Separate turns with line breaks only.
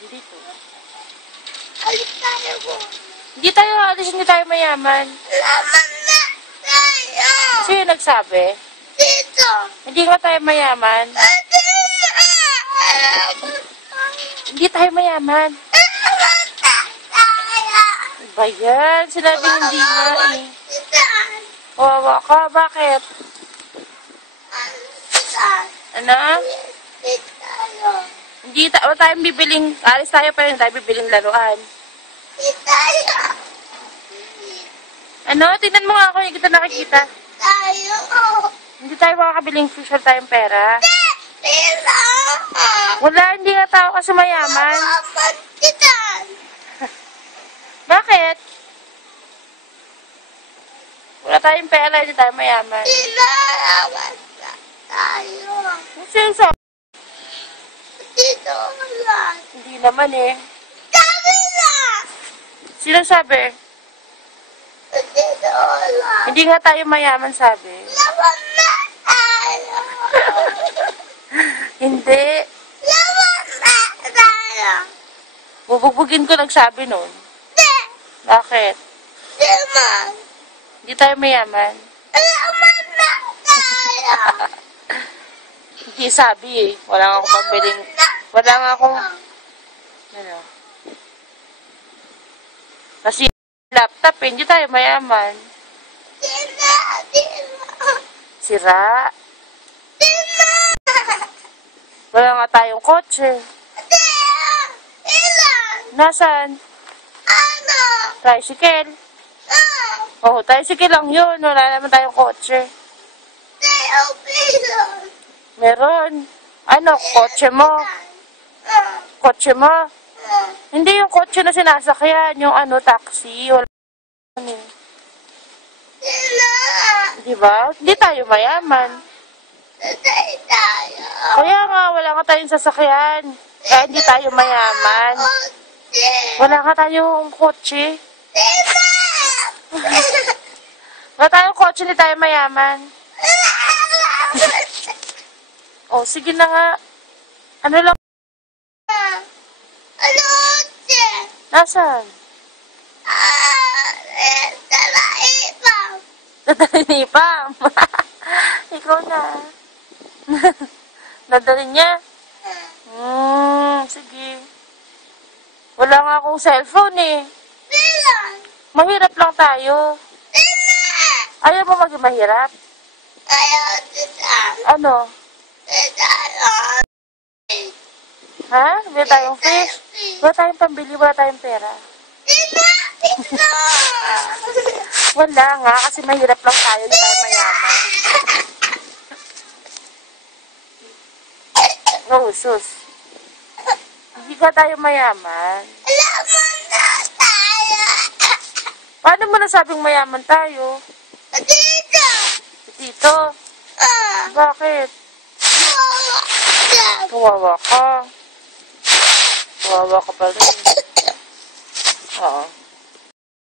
Dito.
Alis tayo po.
Hindi tayo alis, hindi tayo mayaman.
Laman na tayo.
Sino nagsabi?
Dito.
Hindi nga tayo mayaman.
Ate na. Laman
Hindi tayo mayaman. Ba yan? Sinabi hindi nga eh. Wawa ka, bakit? Ano?
Dito tayo.
Hindi ta wala tayong bibiling, alis tayo pero hindi tayo bibiling laruan.
Tayo.
Ano? Tingnan mo nga ako, hindi kita nakikita.
Tayo.
Hindi tayo makakabiling fish, wala tayong pera.
Dito.
Wala, hindi nga tao kasi mayaman. Bakit? Wala tayong pera, hindi tayo mayaman.
Ilalaman na tayo.
Sino sa...
Dito.
Hindi naman eh.
Sabi na.
Sino sabi?
Dito ulan.
Hindi nga tayo mayaman, sabi.
Laman na tayo.
Hindi.
Laman na tayo.
Bubugbugin ko nagsabi nun.
Di.
Bakit?
Laman.
Hindi tayo mayaman.
Laman na tayo.
Hindi sabi eh. Wala akong pambiling... Wala nga akong... Ano? Kasi laptop eh. Hindi tayo mayaman.
Sina. Sina.
Sira.
Sina.
Wala nga tayong kotse.
Sina. Ilan.
Nasaan?
Ano?
Tricycle.
Ah.
Oo, tricycle lang yun. Wala naman tayong kotse.
Tayo pilon.
Meron. Ano, kotse mo?
Ah.
Kotse mo? Hindi yung kotse na sinasakyan. Yung ano, taxi. Wala. Ano. Di ba? Hindi tayo mayaman.
Tayo.
Kaya nga, wala nga tayong sasakyan. Kaya hindi tayo mayaman. Wala nga tayong kotse. Wala tayong kotse, hindi tayo mayaman. Oh, sige na nga. Ano lang?
Ano kotse?
Nasaan?
Ah, eh, talaipang.
Nadali ni Pam. Ikaw na. Nadali niya. Hmm, sige. Wala nga akong cellphone eh.
Bilang.
Mahirap lang tayo.
Sina.
Ayaw mo maging mahirap?
Ayaw sila.
Ano?
Sila.
Ha? Wala tayong fish? Wala tayong pambili, wala tayong pera. Wala nga, kasi mahirap lang tayo, hindi tayo mayaman. Oh, sus. Hindi ka tayo mayaman.
Laman na tayo.
Paano mo nasabing mayaman tayo?
Dito.
Tito,
Ah.
bakit?
Yan.
Kawawa ka. Kawawa ka pa rin. Oo.